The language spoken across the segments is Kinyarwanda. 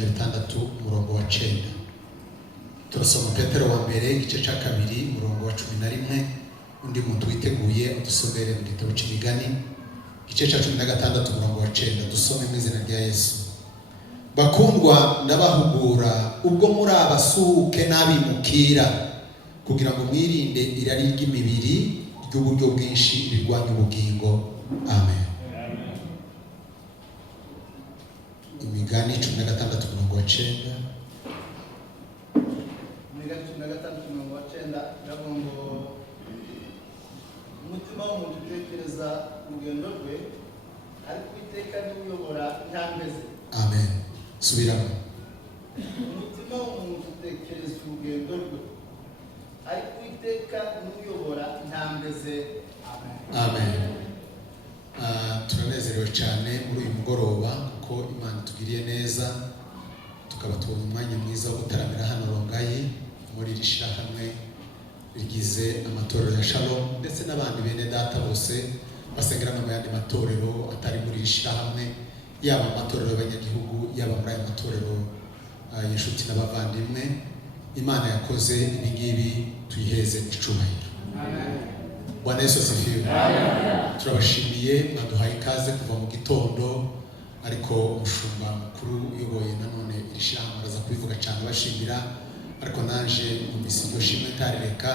16 umurongo wa 9. Turasoma Petero wa mbere igice cya 2 umurongo wa 11. Undi muntu witeguye udusomere mu gitabo cy'imigani igice cya 16 umurongo wa 9. Dusome mu izina rya Yesu. Bakundwa ndabahugura ubwo muri abasuhuke n'abimukira kugira ngo mwirinde irari ry'imibiri ry'uburyo bwinshi rirwanya ubugingo. Amen. Imigani 16 umurongo wa 9. Imigani 16 umurongo wa 9 ndavuga ngo umutima w'umuntu utekereza urugendo rwe ariko iteka n'uyobora intambwe ze. Amen. Subiramo. Umutima w'umuntu utekereza urugendo rwe ariko iteka n'uyobora intambwe ze. Amen. Amen. Turanezerewe cyane muri uyu mugoroba kuko Imana tugiriye neza tukaba tubona umwanya mwiza wo gutaramira hano Rongayi muri rishira hamwe rigize amatorero ya Shalom ndetse n'abandi bene data bose basengera mu yandi matorero atari muri rishira hamwe, yaba amatorero y'abanyagihugu yaba muri aya matorero y'inshuti n'abavandimwe. Imana yakoze ibingibi tuyiheze icubahiro. Amen. Bwana Yesu asifiwe. Turabashimiye baduhaye ikaze kuva mu gitondo, ariko umushumba mukuru uyoboye nanone irishira hamwe araza kubivuga cyane bashimira, ariko nanje numvise iryo shimwe ntarireka.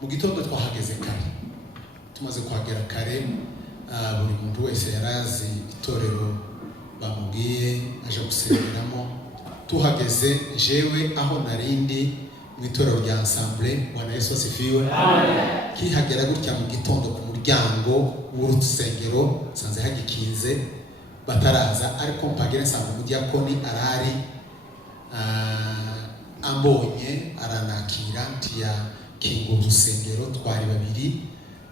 Mu gitondo twahageze kare, tumaze kuhagera kare, buri muntu wese yarazi itorero bamubwiye aje gusengeramo. Tuhageze jewe aho narindi mu itorero rya ensemble. Bwana Yesu asifiwe. Kihagera gutya mu gitondo ku muryango w'urusengero sanze hagikinze bataraza, ariko mpagere nsanga umudiyakoni arari ambonye aranakira ntiya kingo urusengero. Twari babiri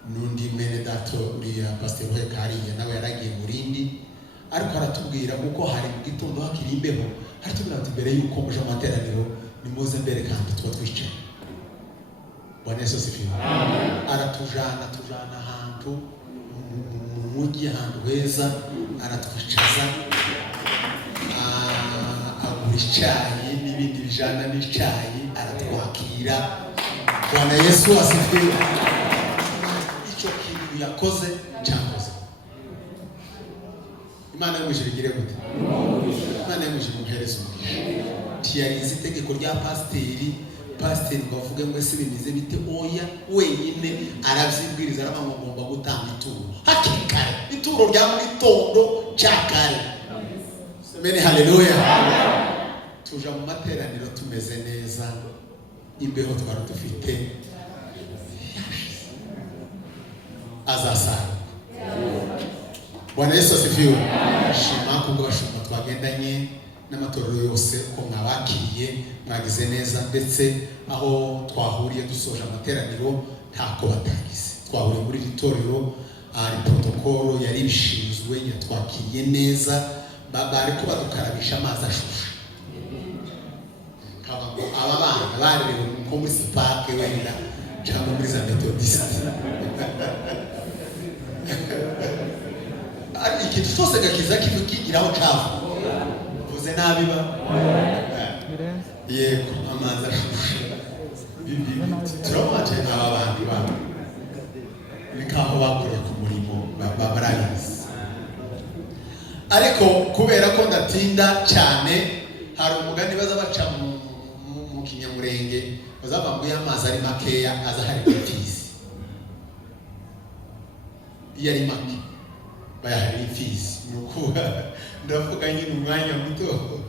n'undi mene dato uriya pasteur Hekariya nawe yaragiye murindi, ariko aratubwira kuko hari mu gitondo hakiri imbeho, aratubwira ati mbere yuko muje amateraniro nimuze mbere kandi tuba twicaye. Bwana Yesu asifiwe. Aratujana ahantu mu mujyi ahantu heza, aratwicaza agura icyayi n'ibindi bijana n'icyayi aratwakira. Bwana Yesu asifiwe. Icyo kintu yakoze cyakoze. Imana y'umujiri igire gute? Imana y'umujiri umuhereza umugisha. Tiyarize itegeko rya pasiteri bavuge ngo ese bimize bite? Oya, wenyine aravyibwiriza aravuga ngo ngomba gutanga ituro hakiri kare, ituro rya mu gitondo cya kare. Amen. Haleluya. Tuja mu materaniro tumeze neza, imbeho twari dufite azasara. Bwana Yesu asifiwe. Shima kubwo bashumba twagendanye n'amatorero yose ko mwabakiriye mwagize neza, ndetse aho twahuriye dusoje amateraniro ntako batagize. Twahuriye muri itorero, ari protokolo yari bishinzwe yatwakiriye neza, bari ko badukarabisha amazi ashushe. Kabango aba bana barerewe ko muri Sipake wenda cyangwa muri za Methodist. Ari ikintu cyose gakiza kivugiraho cyavu uvuze nabi ba yego amazi ashushe turabanje n'abandi babo nikaho bakoreye ku murimo barabizi. Ariko kubera ko ndatinda cyane, hari umugani baza baca mu Kinyamurenge bazabambuye amazi ari makeya aza hari imfizi. Iyo ari make bayahari imfizi. Nuko ndavuga nyine umwanya muto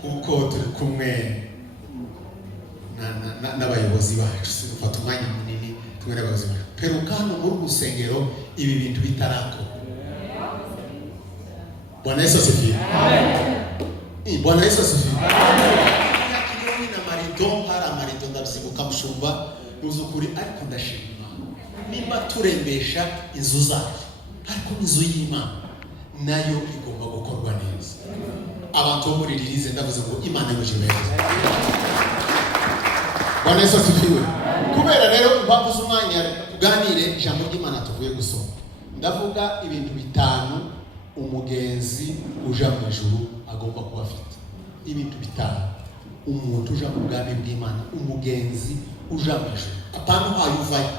kuko turi kumwe n'abayobozi bacu, ufata umwanya munini tumwe n'abayobozi bacu. Perukano muri urusengero ibi bintu bitarako. Bwana Yesu asifiwe. Amen. Bwana Yesu asifiwe. Yakiriwe na marido, hari amarido ndabyibuka mushumba n'uzukuri, ariko ndashima nimba turembesha inzu zacu, ariko inzu y'Imana nayo igomba gukorwa neza. Abantu bo muri ririze ndavuze ngo Imana y'ubujimeza. Bwana Yesu asifiwe. Kubera rero bavuze umwanya tuganire ijambo ry'Imana tuvuye gusoma. Ndavuga ibintu bitanu umugenzi uja mu ijuru agomba kuba afite. ibintu bitanu umuntu uja mu bwami bw'Imana, umugenzi uja mu ijuru. Apana uhaye uvayo,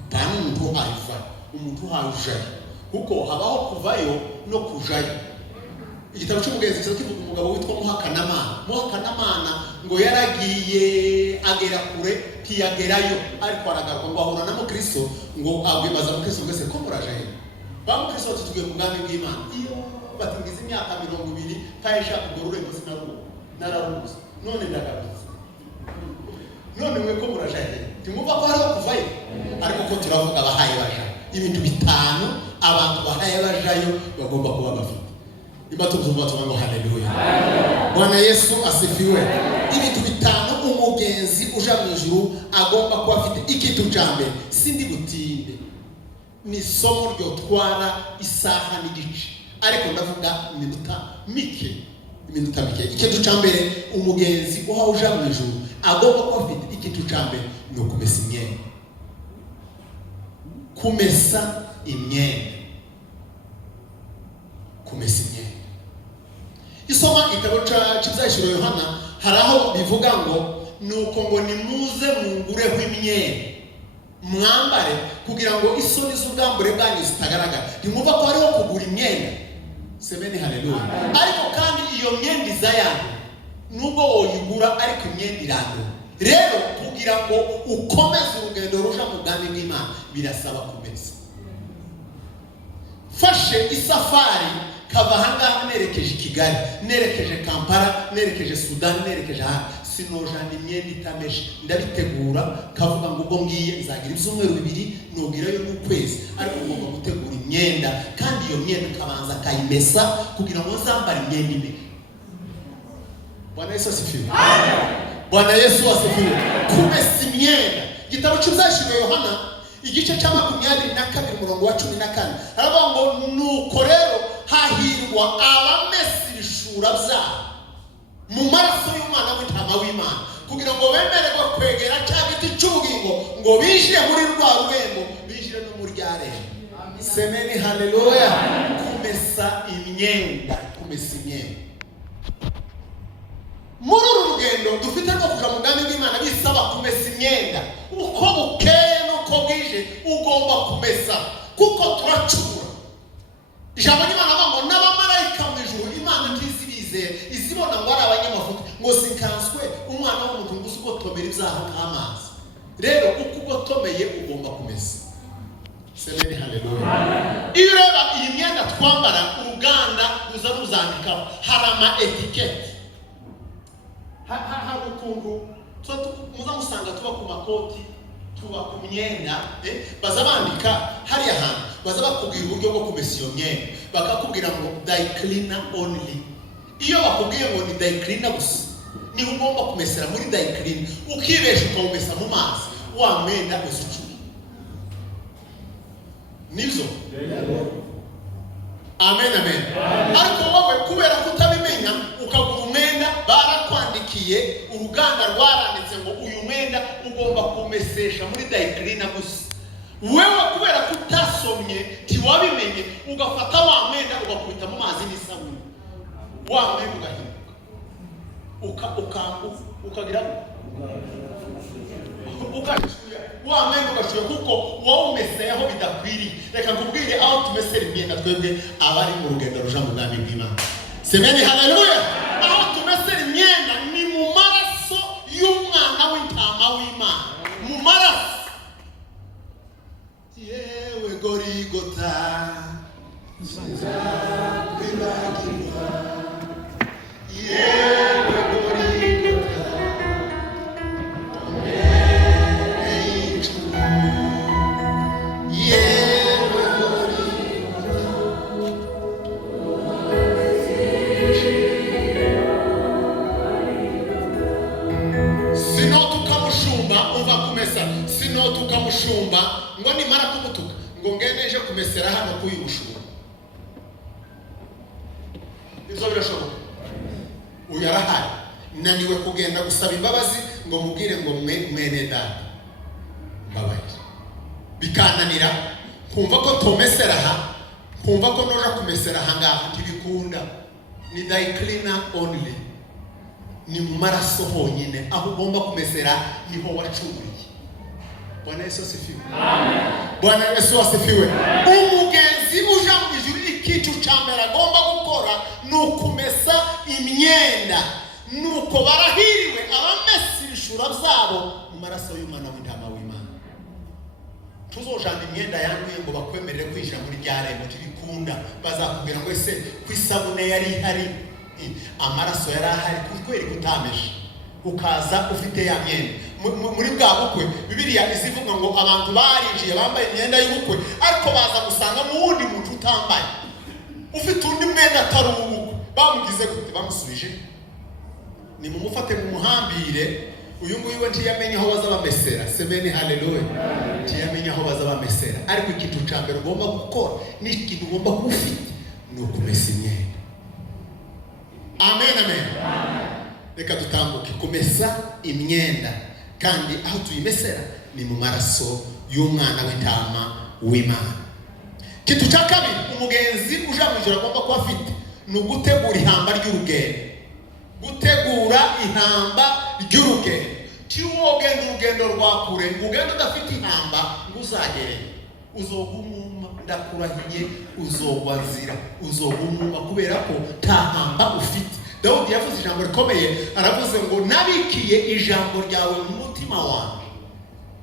apana umuntu uhaye uvayo, umuntu uhaye ujayo, kuko habaho kuvayo no kujayo. Igitabo cy'umugenzi kiza kivuga umugabo witwa Muhakanamana ngo yaragiye agera kure ntiyagerayo, ariko aragaruka ngo ahura na Mukristo ngo agwibaza Mukristo ngo ese ko muraje he? Ba Mukristo bati tugiye mu bwami bw'Imana. Iyo batingiza imyaka 20 tayisha kugorure muzi nararuzi none ndagarutse. None mwe ko muraje he? Timumva ko hariho kuvayo, ariko ko turavuga abahaye baja. Ibintu bitanu abantu bahaye bajayo bagomba kuba bafite. Ibatuzumba tubango haleluya. Bwana Yesu asifiwe. Ibintu bitanu umugenzi uja mu ijuru agomba kuba afite. Ikintu cyambere sindi butinde, ni somo ryo twara isaha n'igice, ariko ndavuga iminota mike. Ikintu cyambere umugenzi uha uja mu ijuru agomba kuba afite. Ikintu cyambere no kumesa imyenda. Kumesa imyenda. Isoma igitabo cy'Ibyahishuro Yohana haraho bivuga ngo nuko ngo nimuze mungureho imyenda mwambare kugira ngo isoni z'ubwambure bwanyu zitagaragara. Ntimwumva ko hariho kugura imyenda? Semeni haleluya. Ariko kandi iyo myenda izayana nubwo woyigura ariko imyenda irandura. Rero kugira ngo ukomeze urugendo ruja mu bwami bw'Imana birasaba kumesa. Fashe isafari kava hangaha nerekeje Kigali, nerekeje Kampala, nerekeje Sudan, nerekeje aha, sinojana imyenda itameshe. Ndabitegura kavuga ngo ubwo ngiye nzagira ibyumweru 2 nogirayo n'ukwezi, ariko ngomba gutegura imyenda, kandi iyo myenda kabanza kayimesa kugira ngo nzambare imyenda imwe. Bwana Yesu asifiwe. Bwana Yesu asifiwe. Kumesa imyenda. Igitabo cy'Ibyahishuro Yohana igice cya 22 umurongo wa 14 aravuga ngo nuko rero hahirwa abamesa ibishura byabo mu maraso y'Umwana w'intama w'Imana, kugira ngo bemererwe kwegera cya giti cy'ubugingo, ngo binjire muri rwa rurembo, binjire no muri rya rembo. Semeni haleluya. Kumesa imyenda. Muri uru rugendo dufite rwo kuja mu bwami bw'Imana bisaba kumesa imyenda. Uko bukeye nuko bwije ugomba kumesa, kuko turacura. Ijambo ry'Imana ngo n'abamarayika mu ijuru Imana ntizibizeye, izibona ngo ari abanyamafuta, ngo sinkanswe umwana w'umuntu ngo usugotomera ibyaha nk'amazi. Rero uko ugotomeye ugomba kumesa. Semeni haleluya. Iyo ureba iyi myenda twambara uruganda ruza ruzandikaho hari ama etikete. Hari ukuntu muza musanga tuba ku makoti, tuba ku myenda, baza bandika hariya hantu, baza bakubwira uburyo bwo kumesa iyo myenda, bakakubwira ngo dry cleaner only. Iyo bakubwiye ngo ni dry cleaner gusa, ni ugomba kumesera muri dry cleaner, ukibesha ukamesa mu mazi, wa mwenda usucura. Nibyo? Amen. Ariko wowe kubera kutabimenya ukagura umwenda, barakwandikiye uruganda rwaranditse ngo uyu mwenda ugomba kumesesha muri dry cleaner gusa. Wewe kubera kutasomye tiwabimenye ugafata wa mwenda ugakubita mu mazi n'isabuni, wa mwenda ugahinduka ukagira wa mwenda ugashyira, kuko wowe umeseyeho bidakwiriye. Reka nkubwire aho tumesera imyenda twebwe abari mu rugendo ruja mu bwami bw'Imana. Semeni haleluya. Aho tumesera imyenda ni mu maraso y'Umwana w'intama w'Imana. Mu maraso. Yewe Gorigota sinzabibagirwa, yewe Gorigota sino tukamushumba ngo nimara kumutuka ngo ngeneje kumesera hano kuyushumba. Ibyo birashoboka? Uyarahari naniwe kugenda gusaba imbabazi ngo mubwire ngo mwene data mbabaye, bikananira kumva ko tomesera aha, kumva ko noja kumesera aha ngaha ntibikunda. Ni dry cleaner only. ni mu maraso honyine. Aho ugomba kumesera niho wacumuriye. Bwana Yesu asifiwe. Amen. Bwana Yesu asifiwe. Umugenzi uja mu ijuru ikintu cyambere agomba gukora ni ukumesa imyenda. Nuko barahiriwe abamesa ibishura byabo mu maraso y'Umwana w'intama w'Imana. Tuzojana imyenda yanduye ngo bakwemerere kwinjira muri ryarembo tubikunda. Bazakubwira ngo ese kwisabune yari ihari, amaraso yari ahari, kukweri kutamesha ukaza ufite ya myenda. Muri bwa bukwe Bibiliya izivuga ngo abantu barinjiye bambaye imyenda y'ubukwe, ariko baza gusanga mu wundi muntu utambaye ufite undi mwenda atari uw'ubukwe. Bamugize gute? Bamusubije ni mumufate mu muhambire. Uyu nguyu we ntiyamenye aho baza bamesera. Semeni haleluya. Ntiyamenye aho baza bamesera. Ariko ikintu cya mbere ugomba gukora ni ikintu ugomba gufite ni ukumesa imyenda. Amen, amen. Reka dutambuke kumesa imyenda, kandi aho tuyimesera ni mu maraso y'Umwana w'intama w'Imana. Kitu cya kabiri umugenzi uja mu ijuru agomba kuba afite ni ugutegura ihamba ry'urugendo. Gutegura ihamba ry'urugendo. Tiwogenda urugendo rwa kure, ugenda udafite ihamba ngo uzagere. Uzogumuma, ndakurahiye, uzogwa nzira, uzogumuma kubera ko nta hamba ufite. Dawudi yavuze ijambo rikomeye, aravuze ngo nabikiye ijambo ryawe mu mutima wanjye.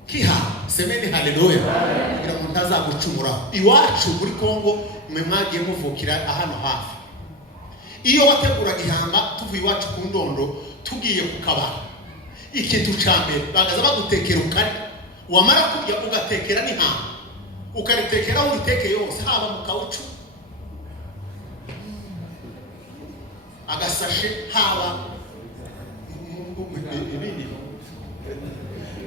Kihamba. Semeni haleluya. Kugira ngo ntazagucumura. Iwacu muri Kongo mwe mwagiye muvukira hano hafi. Iyo wateguraga ihamba tuvuye iwacu ku Ndondo tugiye ku Kabara, ikintu cya mbere bagaza bagutekera ukari, wamara kurya ugatekera n'ihamba, ukaritekera aho uritekeye hose, haba mu kaucu, agasashe, haba ibindi.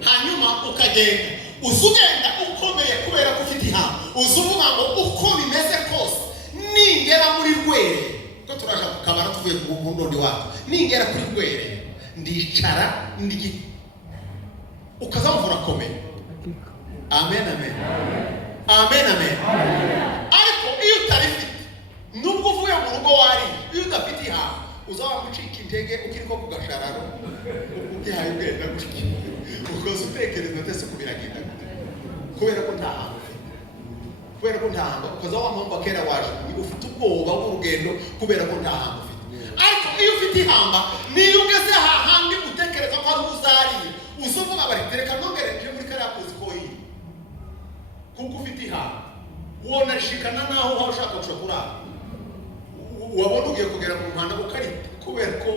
Hanyuma ukagenda, uzugenda ukomeye kubera ko ufite ihamba. Uzuvuga ngo uko bimeze kose ningera muri Rwere, ko turaje ku Kabara tuvuye ku Ndondo wacu, ningera kuri Rwere ndicara ndi ukazamvura komeye. Amen, amen. Amen, amen. Ariko iyo utarifite, nubwo uvuye mu rugo wari, iyo udafite ihamba uzaba gucika intege ukiriko ku gashararo ugihaye ubwenda gucika, ukoze utekereza ndetse kubiragenda kubera ko nta hamba ufite. Kubera ko nta hamba ukaza wamwumva kera waje ufite ubwoba bw'urugendo kubera ko nta hamba ufite. Ariko iyo ufite ihamba niyo ugeze hahandi utekereza ko ari uzariye, uzovuga bari tereka nongereje muri kariya kuzi ko iyi kuko ufite ihamba wona rishikana naho aho ushaka guca kurara. Wabona ugiye kugera mu muhanda ukarita kubera ko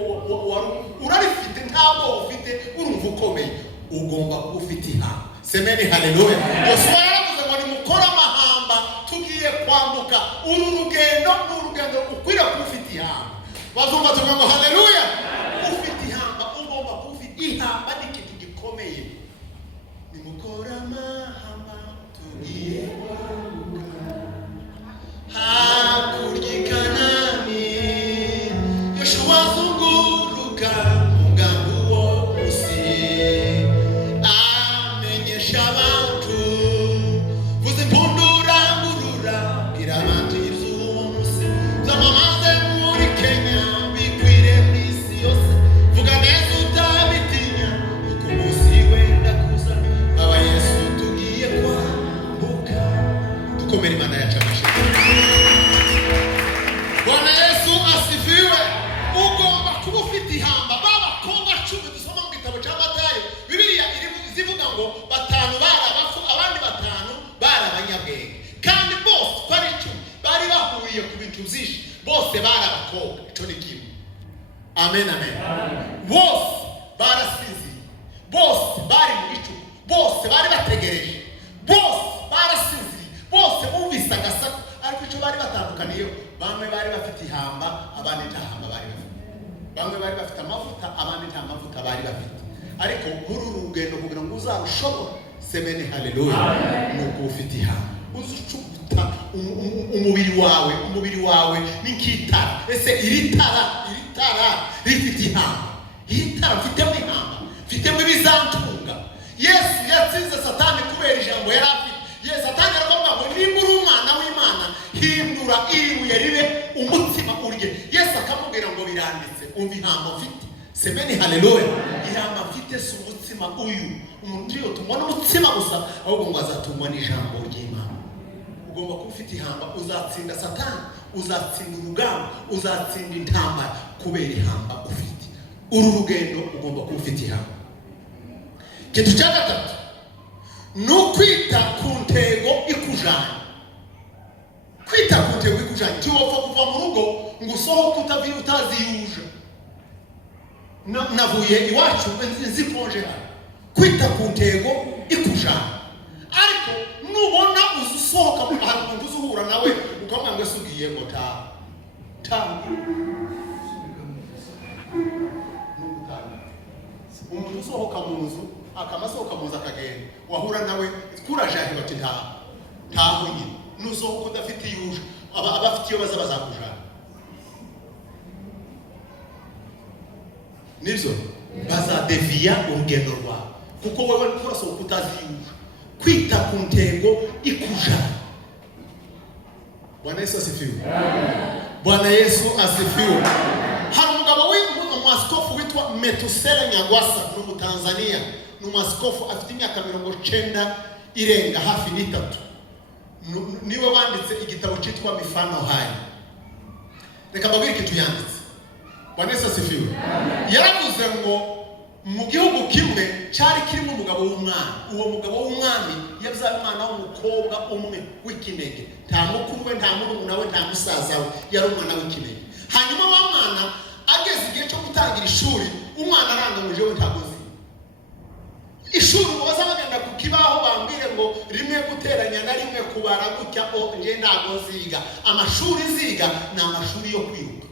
urarifite, ntabwo ufite, urumva ukomeye. Ugomba kuba ufite ihamba. Semeni haleluya. Yosuwa yaravuze ngo nimukora amahamba tugiye kwambuka uru rugendo. N'urugendo ukwira kuba ufite ihamba. Bazumva tuvuga ngo haleluya. Ufite ihamba, ugomba kuba ufite ihamba. Ni ikintu gikomeye. Nimukora amahamba tugiye kwambuka hakurya i Kanani. Yosuwa azunguruka umugambi uwo munsi, amenyesha abantu, vuza impundu urangurura, bwira abantu iby'uwo munsi, zamamaze muri Kenya, bikwire mu isi yose, vuga neza utabitinya, kuko umunsi wenda kuza, aba Yesu tugiye kwambuka. Dukomere Imana yacu amashyi. Bwana Yesu asifiwe. Ugomba kuba ufite ihamba. B'abakobwa 10 dusoma mu gitabo cya Matayo, Bibiliya zivuga ngo 5 bari abafu, abandi 5 bari abanyabwenge, kandi bose bari 10 bari bahuriye ku bintu byinshi. Bose bari abakobwa, icyo ni kimwe. Amen, amen. Bose barasiziye, bose bari mu gicuku, bose bari bategereje, bose barasiziye, bose bumvise agasaku. Ariko icyo bari batandukaniyeho, bamwe bari bafite ihamba, abandi nta hamba bari bafite. Bamwe bari bafite amavuta, abandi nta mavuta bari bafite. Ariko muri uru rugendo kugira ngo uzarushobore, semeni haleluya, ni uko ufite ihamba. Uzucukuta umubiri wawe ni nk'itara. Ese iri tara rifite ihamba. Iri tara mfitemo ihamba, mfitemo ibizantunga. Yesu yatsinze Satani kubera ijambo yari afite. Yesu atangira kuvuga ngo nimba uri Umwana w'Imana, hindura iri buye ribe umutsima urye. Yesu akamubwira ngo biranditse. Umva ihamba ufite Semeni haleluya. Ihamba mfite si umutsima uyu. Umuntu iyo tumwana umutsima gusa ahubwo ngo azatumwa n'ijambo ry'Imana. Ugomba kuba ufite ihamba, uzatsinda Satani, uzatsinda urugamba, uzatsinda intambara kubera ihamba ufite. Uru rugendo ugomba kuba ufite ihamba. Ikintu cya gatatu ni ukwita ku ntego ikujana. Kwita ku ntego ikujana. Ntiwapfa kuva mu rugo ngo usohoke utaziyuje. Navuye iwacu nzikonje hano. Kwita ku ntego ikujana. Ariko nubona usohoka mu hantu uzuhura nawe ukamwanga ngo sugiye ngo ta umuntu usohoka mu nzu akamasohoka mu nzu akagenda wahura nawe kurajahe bati ntaho nyine nusohoka udafite yuje abafite iyo bazakujana nibyo bazadeviya urugendo rwawe kuko wowe urasohoka utaziyuje. Kwita ku ntego ikujana. Bwana Yesu asifiwe. Bwana Yesu asifiwe. Hari umugabo w'umwaskofu witwa Metusela Nyagwasa mu Tanzania. Ni umwaskofu afite imyaka 90 irenga hafi n'itatu. Niwe wanditse igitabo cyitwa Mifano Hai. Reka mbabwire ikintu yanditse. Bwana Yesu asifiwe. Yaravuze ngo mu gihugu kimwe cyari kirimo umugabo w'umwami. Uwo mugabo w'umwami yabyaye umwana w'umukobwa umwe w'ikinege. Nta mukuru we, nta murumuna we, nta musaza we, yari umwana w'ikinege. Hanyuma wa mwana ageze igihe cyo gutangira ishuri, umwana arangamuje we ntabwo azi. Ishuri ngo bazabagenda ku kibaho bambwire ngo rimwe guteranya na rimwe kubara gutya o nje ntabwo ziga. Amashuri ziga ni amashuri yo kwiruka.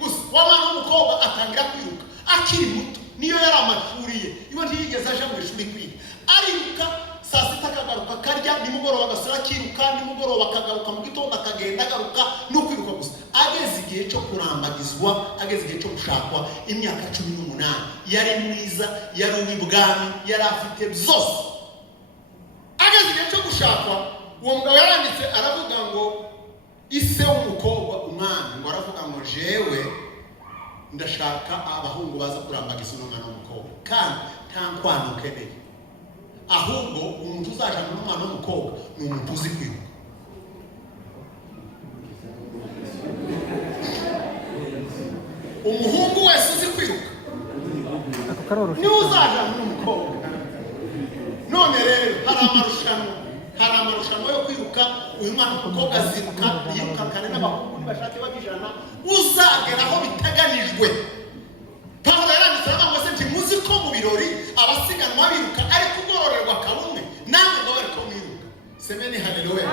Gusa wa mwana w'umukobwa atangira kwiruka akiri muto, niyo yari amashuri ye. Iwe ntiyigeze aje mu ishuri kwiga. Ariruka saa sita akagaruka karya, nimugoroba agasura akiruka, nimugoroba akagaruka, mu gitondo akagenda agaruka, no kwiruka gusa. Ageze igihe cyo kurambagizwa, ageze igihe cyo gushakwa, imyaka 18, yari mwiza, yari uw'ibwami, yari afite byose. Ageze igihe cyo gushakwa, uwo mugabo yaranditse aravuga ngo ise w'umukobwa umwami ngo aravuga ngo jewe ndashaka abahungu baza kurambagiza umwana w'umukobwa kandi nta nkwano ukeneye, ahubwo umuntu uzajana n'umwana w'umukobwa ni umuntu uzi kwiruka. Umuhungu wese uzi kwiruka niwe uzajana n'umukobwa. None rero hari amarushanwa yo kwiruka. Uyu mwana w'umukobwa aziruka yirukakane n'abahungu bashake babijana uzagera aho bitaganijwe. Pawulo yaranditse ngo se ntimuzi ko mu birori abasiganwa biruka ariko ugororerwa kabumwe namwe ngo bari ko mwiruka. Semeni haleluya.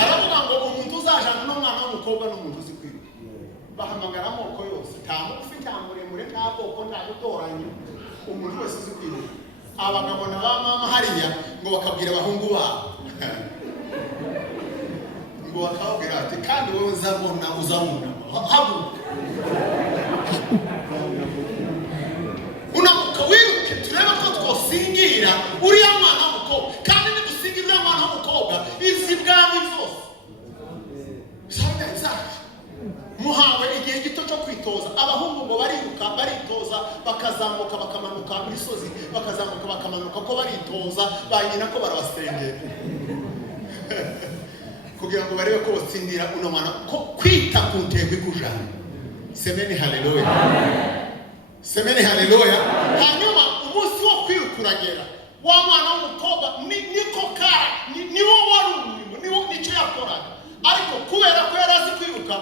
Aravuga ngo umuntu uzajana n'umwana w'umukobwa n'umuntu uzi kwiruka. Bahamagara amoko yose, nta mugufi, nta muremure, nta bwoko, nta gutoranya, umuntu wese uzi kwiruka. Abagabo na ba mama hariya ngo bakabwira abahungu babo ngo bakabwira ati kandi wowe uzabona haguruka unamuka wiruke turebe ko twosingira uriya mwana w'umukobwa. Kandi nidusingira uriya mwana w'umukobwa izi bwami zose muhawe igihe gito cyo kwitoza. Abahungu ngo bariruka baritoza, bakazamuka bakamanuka imisozi, bakazamuka bakamanuka ko baritoza, banyina ko barabasengera kugira ngo barebe ko batsindira uno mwana. Ko kwita ku ntego ikujana. Semeni haleluya. Semeni haleluya. Hanyuma umunsi wo kwiruka uragera, wa mwana w'umukobwa niko kara niwo wari umurimo, niwo nicyo yakoraga. Ariko kubera ko yari azi kwiruka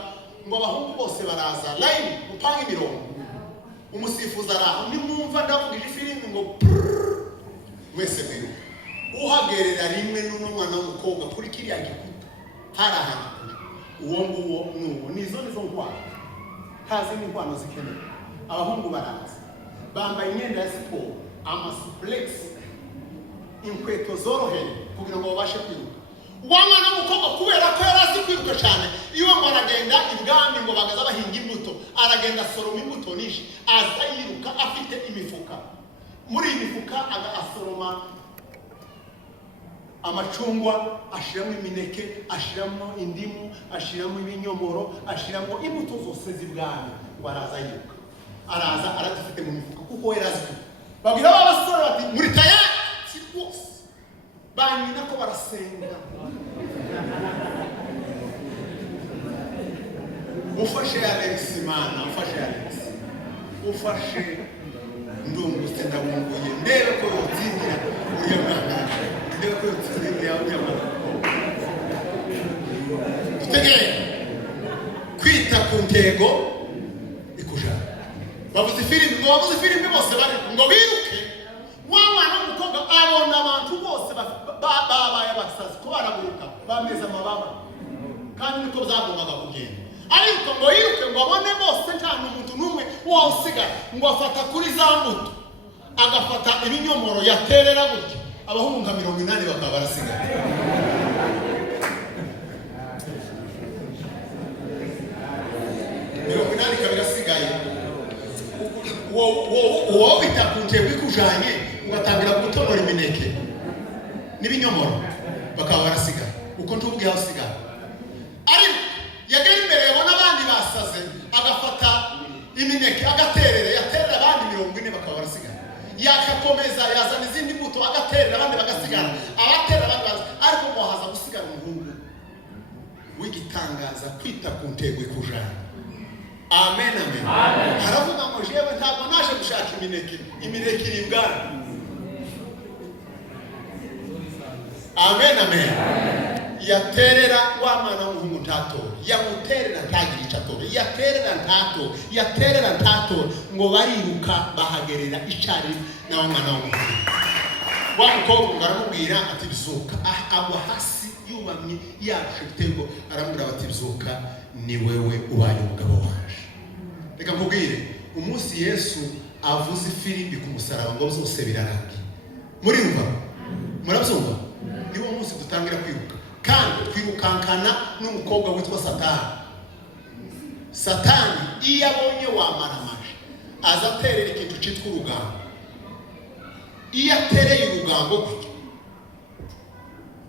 ngo abahungu bose baraza line upanga imirongo. Umusifuzi araho, nimwumva ndavugije filimi ngo wese mwiruka. Uhagerera rimwe n'umwana w'umukobwa kuri kiriya gikuta hari ahantu uwo nguwo n'uwo nizo nkwano. Hazi n'inkwano zikeneye. Abahungu baraza bambaye imyenda ya siporo, amasuplex, inkweto zoroheye kugira ngo babashe kwiruka. Wa mwana w'umukobwa kubera ko yari azi kwiruka cyane, iwe ngo aragenda ibwami ngo bagaza bahinga imbuto, aragenda asoroma imbuto nyinshi, aza yiruka afite imifuka. Muri iyi mifuka asoroma amacungwa, ashiramo imineke, ashiramo indimu, ashiramo ibinyomoro, ashiramo imbuto zose z'ibwami. Baraza yiruka araza aradufite mu mifuka kuko yarazi. Babwira abasore bati muri tayari rwose banyina ko barasenga. Ufashe Alex Mana, ufashe Alex, ufashe ndungu sendabunguye ndebe ko yotsindira uriya mwana, ndebe ko yotsindira uriya mwana. Tutegeye kwita ku ntego ikujana. Bavuze filimi bose bari ngo biruke. Mwana w'umukobwa abona abantu bose babaye abasazi ko baraguruka bameze amababa kandi niko byagombaga kugenda. Ariko ngo yiruke ngo abone bose nta n'umuntu n'umwe wawusigara ngo afata kuri za mbuto agafata ibinyomoro yaterera gutya abahungu nka 80 bakaba barasigara. Kabirasigaye wo bitakunje bikujanye ugatangira gutonora imineke n'ibinyomoro bakaba barasigara uko ntubwiye asigara. Ari yagera imbere yabona abandi basaze agafata imineke agaterera yaterera abandi 40 bakaba barasigara. Yakakomeza yazana izindi mbuto agaterera abandi bagasigara abaterera abandi ariko muhaza gusigara umuhungu w'igitangaza kwita ku ntego ikujanye. Amen, amen. Haravuga ngo jewe ntabwo naje gushaka imineke iribwa. Amen, amen. Yaterera wa mwana w'umuhungu ntato, yamuterera ntagira icatoro, yaterera ntato ngo bariruka bahagerera icari na wa mwana w'umuhungu. Wa mukobwa ngaramubwira ati bizuka agwa hasi yubamye yashitego aramubwira ati bizuka ni wewe ubaye umugabo waje. Reka nkubwire umunsi Yesu avuze ifirimbi ku musaraba ngo byose birarangiye. Murabyumva? Niwo munsi dutangira kwiruka kandi twirukankana n'umukobwa witwa Satani iyo abonye wamaramaje azaterera ikintu cyitwa urugambo. Iyo atereye urugambo gutyo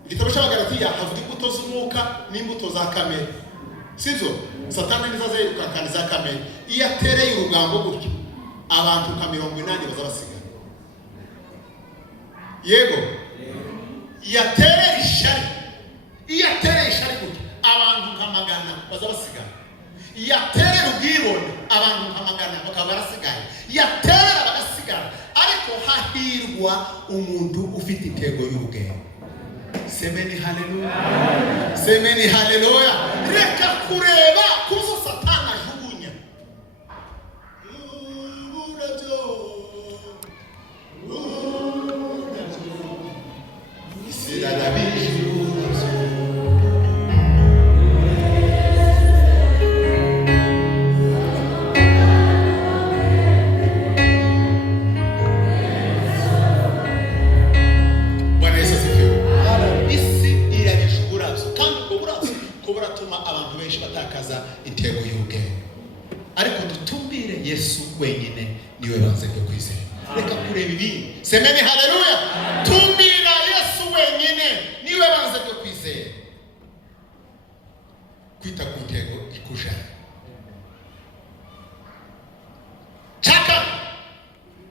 igitabo cy'Abagalatiya havuga imbuto z'umwuka n'imbuto za kamere. Sivyo? Satani nizo azirukankana za kamere. Iyo atereye urugambo gutyo abantu nka 80 bazabasigara. Yego yatereye ishari. Iyo atereye ishari gutyo abantu nka 100 bazabasigara. Yatereye ubwibone abantu nka 100 bakaba barasigara. Yaterera bagasigara. Ariko hahirwa umuntu ufite intego y'ubwenge. Semeni haleluya. Semeni haleluya. Reka kureba kuzo Satani ajugunya. Isira dabiju. Intego y'ubwenge. Ariko dutumbire Yesu wenyine niwe banze byo kwizera. Reka kureba ibi. Semeni haleluya. Tumbira Yesu wenyine niwe banze byo kwizera. Kwita ku ntego ikujana. Chaka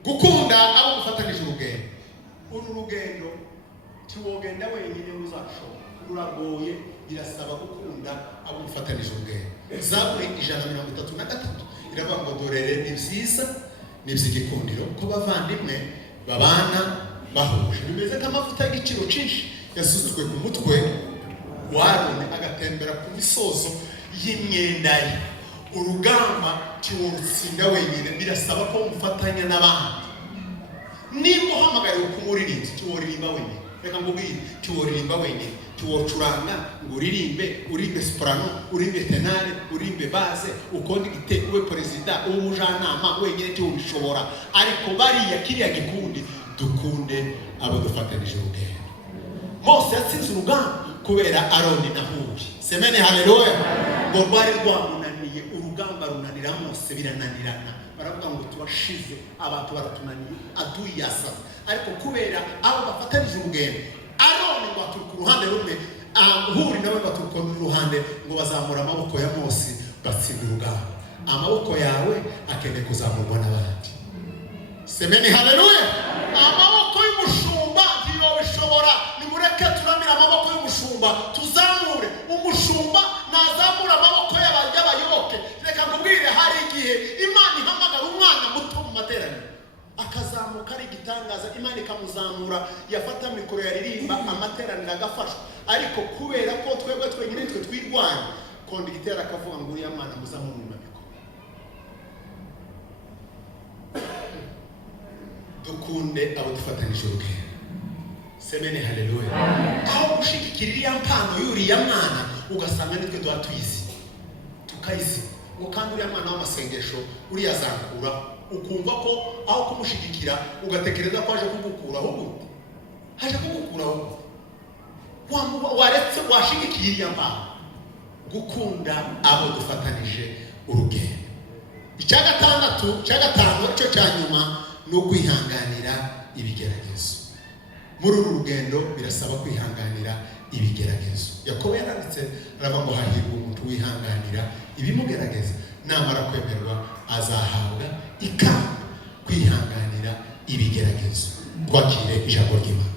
gukunda abo gufatanije urugendo. Uru rugendo tiwogenda wenyine uzashobora. Ruragoye birasaba gukunda abo gufatanije urugendo. Zaburi 133 iravuga ngo dorere ibyiza n'iby'igikundiro ko bavandimwe babana bahuje. Bimeze nk'amavuta y'igiciro cyinshi yasuzwe ku mutwe warone agatembera ku misozo y'imyenda ye. Urugamba tiwurutsinda wenyine birasaba ko mufatanya n'abandi. Nimba uhamagariwe kumuririmba tiwuririmba wenyine. Reka ngubwire tiwuririmba wenyine. Tuwocuranga uririmbe soprano, uririmbe tenare, uririmbe base, ukondi itewe perezida, umujyanama wenyine cyo ubishobora. Ariko bariya kiriya gikundi dukunde abo dufatanije urugendo. Mose yatsinze urugamba kubera Aroni na Huri. Semeni haleluya. Ngo rwari rwamunaniye urugamba runanira Mose birananirana. Baravuga ngo tubashize abantu baratunaniye aduyasa. Ariko kubera abo bafatanije urugendo Aroni baturuka uruhande rumwe, Huri nawe baturuka uruhande ngo bazamura amaboko ya Mose batsinda urugamba. amaboko yawe akeneye kuzamurwa n'abandi. Semeni haleluya. Amaboko y'umushumba ntiyo bishobora. Nimureke turamira amaboko y'umushumba tuzamure. Umushumba nazamura amaboko y'abayoboke. Reka nkubwire hari igihe Imana ihamagara umwana muto mu materaniro akazamuka ari igitangaza, Imana ikamuzamura, yafata mikoro yaririmba amateraniro agafashwa. Ariko kubera ko twebwe twenyine twe twirwanya, kondigitera akavuga ngo uriya mwana muzamure mu mikoro. Dukunde abo dufatanije urugendo. Semeni haleluya. Aho gushigikira iriya mpano y'uriya mwana ugasanga nitwe duha tuyizi tukayisi ngo kandi uriya mwana w'amasengesho uriya azakura, ukumva ko aho kumushigikira ugatekereza ko aje kugukuraho gute. Haje kugukuraho waretse washigikira iriya mpano. Gukunda abo dufatanije urugendo. Icya gatanu cyo cya nyuma no kwihanganira ibigeragezo. Muri uru rugendo birasaba kwihanganira ibigeragezo. Yakobo yaranditse aravuga ngo hahirwa umuntu wihanganira ibimugerageza, namara kwemerwa azahabwa ikamba. Kwihanganira ibigeragezo. Twakire ijambo ry'Imana.